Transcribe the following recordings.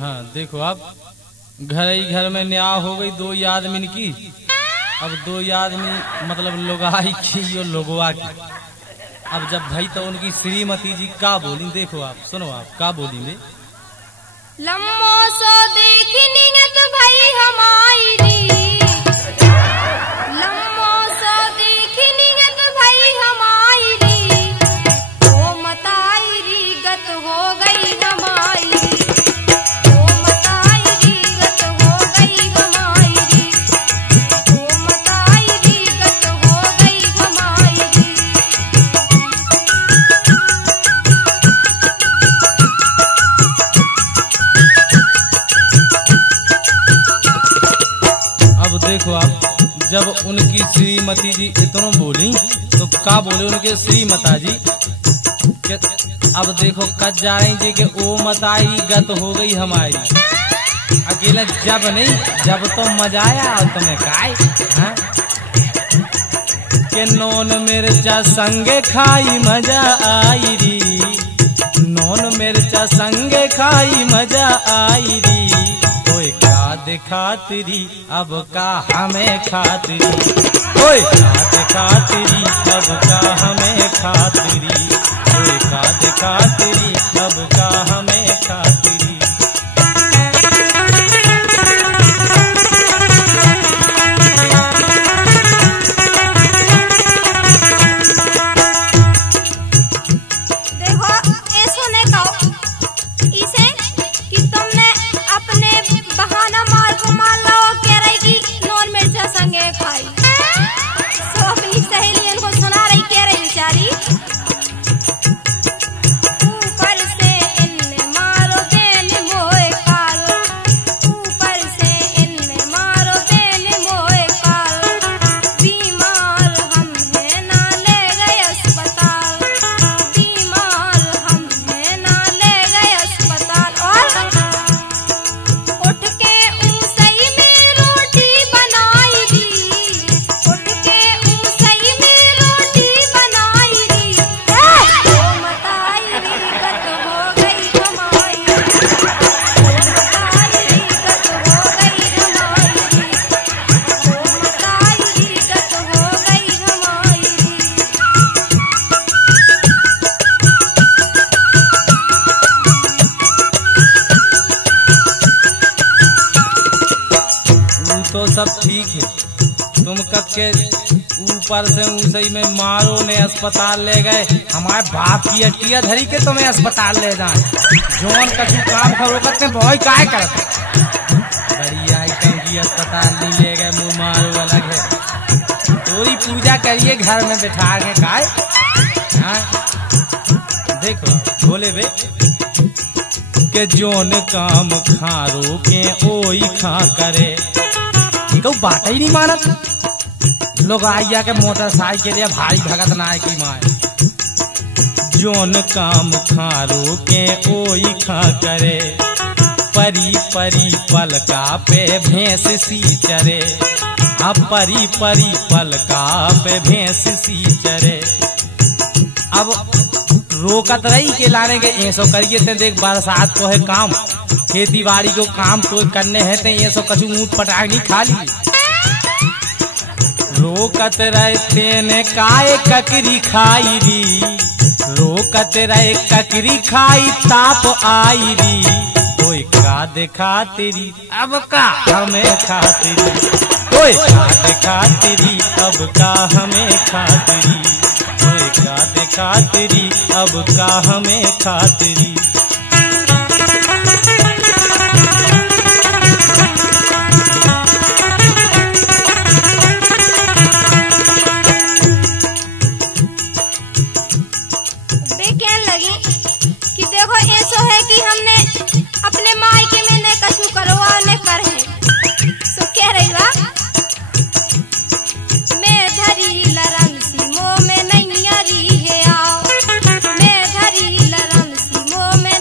हाँ देखो आप घर ही घर में न्याय हो गई 2 आदमी की। अब 2 आदमी मतलब लोगाई की और लोगवा की। अब जब भाई तो उनकी श्रीमती जी का बोली, देखो आप सुनो आप का बोली। लम्बो सो देखनी है तो भाई हमारी, लम्बो सो देखनी है तो भाई हमारी, ओ मताई गत हो गई हमारी, ओ मताई गत हो गई हमारी, ओ मताई गत हो गई हमारी। देखो आप जब उनकी श्रीमती जी इतनों बोली तो का बोले उनके श्रीमता जी कि अब देखो कद जा रही जी कि ओ मताई गत हो गई हमारी। अकेला जब नहीं जब तो मजा आया और तुम्हें काय हाँ? कि नौन मिर्चा संगे खाई मजा आई री, नौन मिर्चा संगे खाई मजा आई री, खातिरी अब का हमें खातिरी, ओए खातिरी अब का हमें खातिरी, ओए खातिरी अब का हमें खातिरी। देखो ऐसो ने कहो इसे कि तुमने अपने बहाना मार को मान लो कह रही कि नॉन मिर्चा संगे खाई। सो अपनी सहेलियन को सुना रही कह रही बेचारी, ऊपर से इनने मारो बेन मोए काल, ऊपर से इनने मारो बेन मोए काल, बीमार हम है ना ले गए अस्पताल, बीमार हम है ना ले गए अस्पताल। और उठ के ऊंचाई में रोटी बनाई दी, उठ के ऊंचाई में रोटी बनाई दी, ओ मताई गत हो गई हमारी, ओ मताई गत हो गई हमारी, ओ मताई गत हो गई हमारी। तो सब ठीक है, तुम कब के ऊपर से ऊंचाई में मारो ने अस्पताल ले गए, हमारे बाप की अटिया धरी के तुम्हें अस्पताल ले जाए, जोन कछु काम करो करते बहुत काय करते बढ़िया कम की अस्पताल नहीं ले गए, मुँह मारो अलग है, थोड़ी पूजा करिए घर में बैठा के काय। हाँ देखो बोले बे के जोन काम खारो के ओई खा करे, तो बात ही नहीं मानत लोग आइया के मोटरसाइकिल या भारी भगत नाय की माए, जोन काम खारो के ओई खा करे, परी परी पलका पे भैंस सी चरे, अब परी परी पलका पे भैंस सी चरे। अब रोकत रही के लाने के ऐसो करिए थे, देख बरसात को है काम, खेती बाड़ी को काम तो करने है ते ये सब कछु ऊँट पटाख नहीं खा ली। रोकत रहते ने काय ककरी खाई री, रोकत रहे ककरी खाई ताप आई री, कोई का देखा तेरी अब का हमें खातिरी, कोई का देखा तेरी अब का हमें खातिरी, कोई का देखा तेरी अब का हमें खातिरी। मैं धरी लरम सी मोह में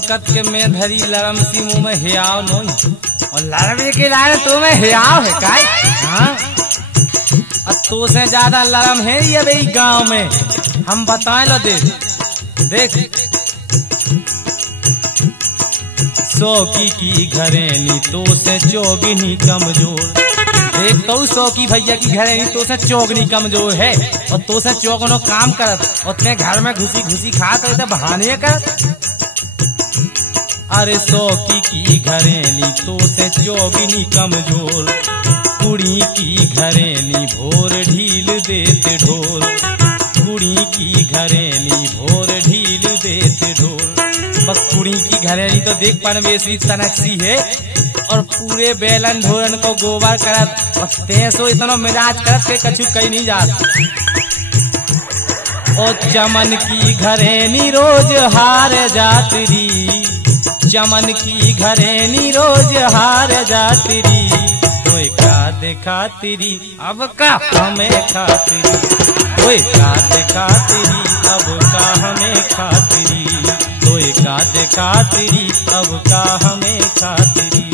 तुमकत के में धरी लरम सी मुंह में हियाव नहीं और लरम के लाए तो में हियाव है काय। हाँ अब तो से ज्यादा लरम है ये भाई गांव में। हम बताए लो देख सौकी की घरेनी तो से चौगनी कमजोर। देख तो सौकी भैया की घरेनी तो से चौगनी कमजोर है और तो से चौगनो काम करत उतने घर में घुसी घुसी खात तो बहाने करत। अरे सौकी की घरेनी तो से चौगनी कमजोर, कुड़ी की घरेनी भोर ढील देते ढोल। कुड़ी की घरेनी भोर ढील देते ढोल। बस कुड़ी की घरेनी तो देख परमेश्वरी तनकसी है और पूरे बेलन ढोरन को गोबर करत और तेसो इतना मिजाज करत के कछु कहीं नहीं जात। और चमन की घरेनी रोज हार जातरी, चमन की घरेनी रोज हार जातरी। कोई का देखा तेरी अब का हमें खातिरी, कोई का देखा तेरी अब का हमें खातिरी, कोई का देखा तेरी अब का हमें खातिरी।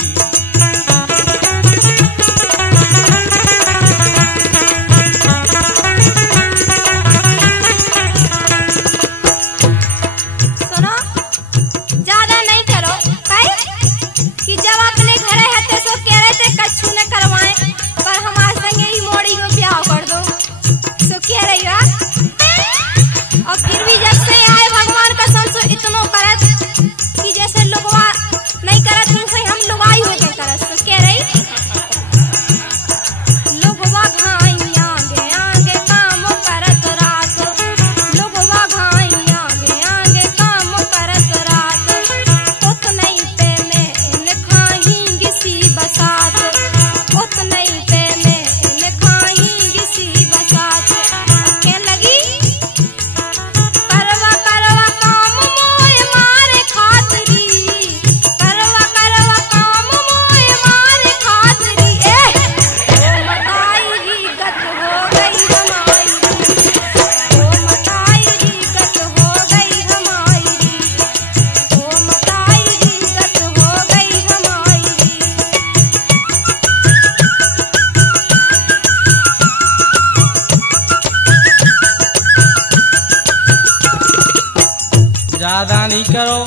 ज्यादा नहीं करो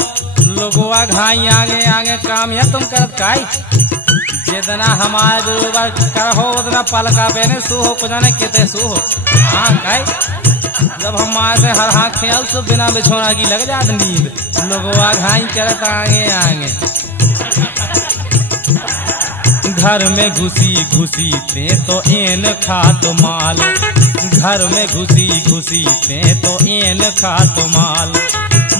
लोगों घाई आगे आगे काम है तुम करत काई। जितना हमारे बरोबर करो उतना पलका पहने सो हो कुछ न कहते सो हो। हाँ काई जब हमारे से हर हाथ खेल तो बिना बिछोना की लग जात नींद। लोगों घाई करत आगे आगे घर में घुसी घुसी थे तो एन खात माल, घर में घुसी घुसी थे तो एन खात माल।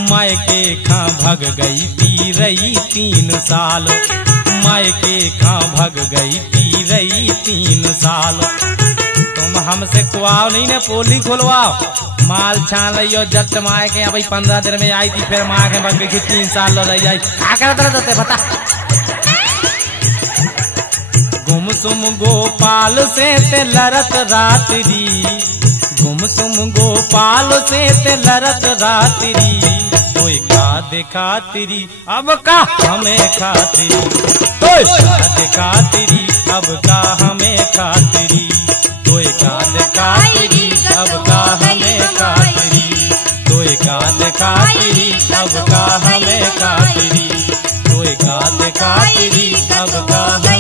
मायके खां भग गई पी रही 3 साल, मायके खां भग गई पी रही 3 साल। तुम हमसे कुआओ नहीं ने पोली खुलवाओ, माल छान रही हो जब मायके अभी 15 दिन में आई थी फिर माँ के भग गई थी 3 साल लो रही आई। क्या करते रहते बता। गुमसुम गोपाल से ते लरत रात्रि, गुमसुम गोपाल से ते लरत रात्रि। कोई का देखा तेरी अब का हमें खातिरी, कोई का देखा तेरी अब का हमें खातिरी, कोई का देखा तेरी अब का हमें खातिरी, कोई का देखा तेरी अब का हमें खातिरी, कोई का देखा तेरी अब का हमें